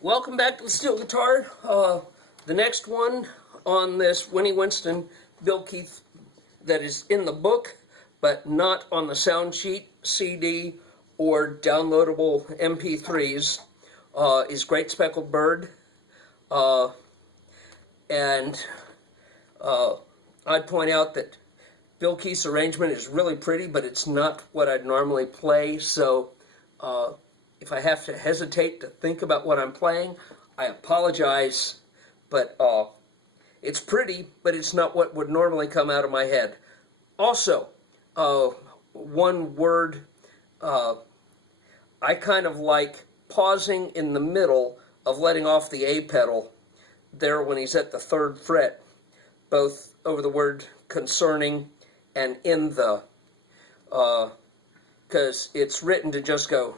Welcome back to the steel guitar. The next one on this Winston Bill Keith that is in the book, but not on the sound sheet, CD, or downloadable MP3s, is Great Speckled Bird. And I'd point out that Bill Keith's arrangement is really pretty, but it's not what I'd normally play, so if I have to hesitate to think about what I'm playing, I apologize, but it's pretty, but it's not what would normally come out of my head. Also, one word, I kind of like pausing in the middle of letting off the A pedal there when he's at the 3rd fret, both over the word concerning and in the, because it's written to just go,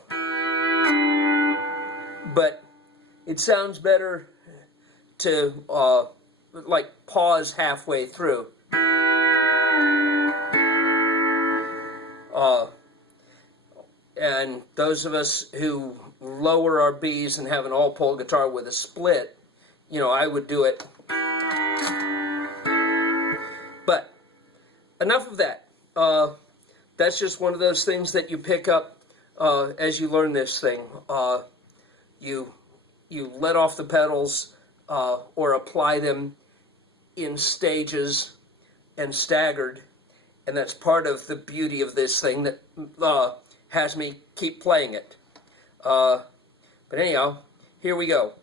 but it sounds better to like pause halfway through. And those of us who lower our B's and have an all-pole guitar with a split, you know, I would do it. But enough of that. That's just one of those things that you pick up as you learn this thing. You let off the pedals or apply them in stages and staggered, and that's part of the beauty of this thing that has me keep playing it. But anyhow, here we go.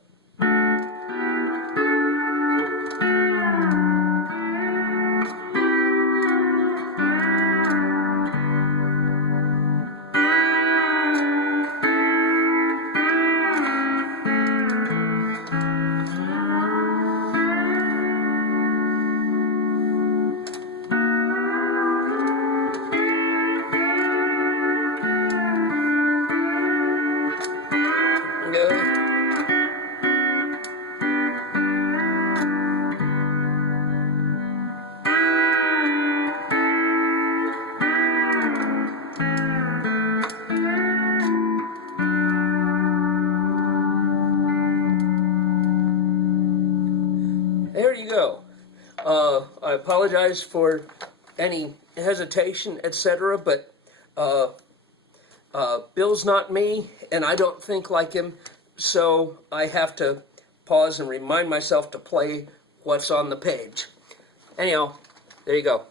There you go. I apologize for any hesitation, etc., but Bill's not me, and I don't think like him, so I have to pause and remind myself to play what's on the page. Anyhow, there you go.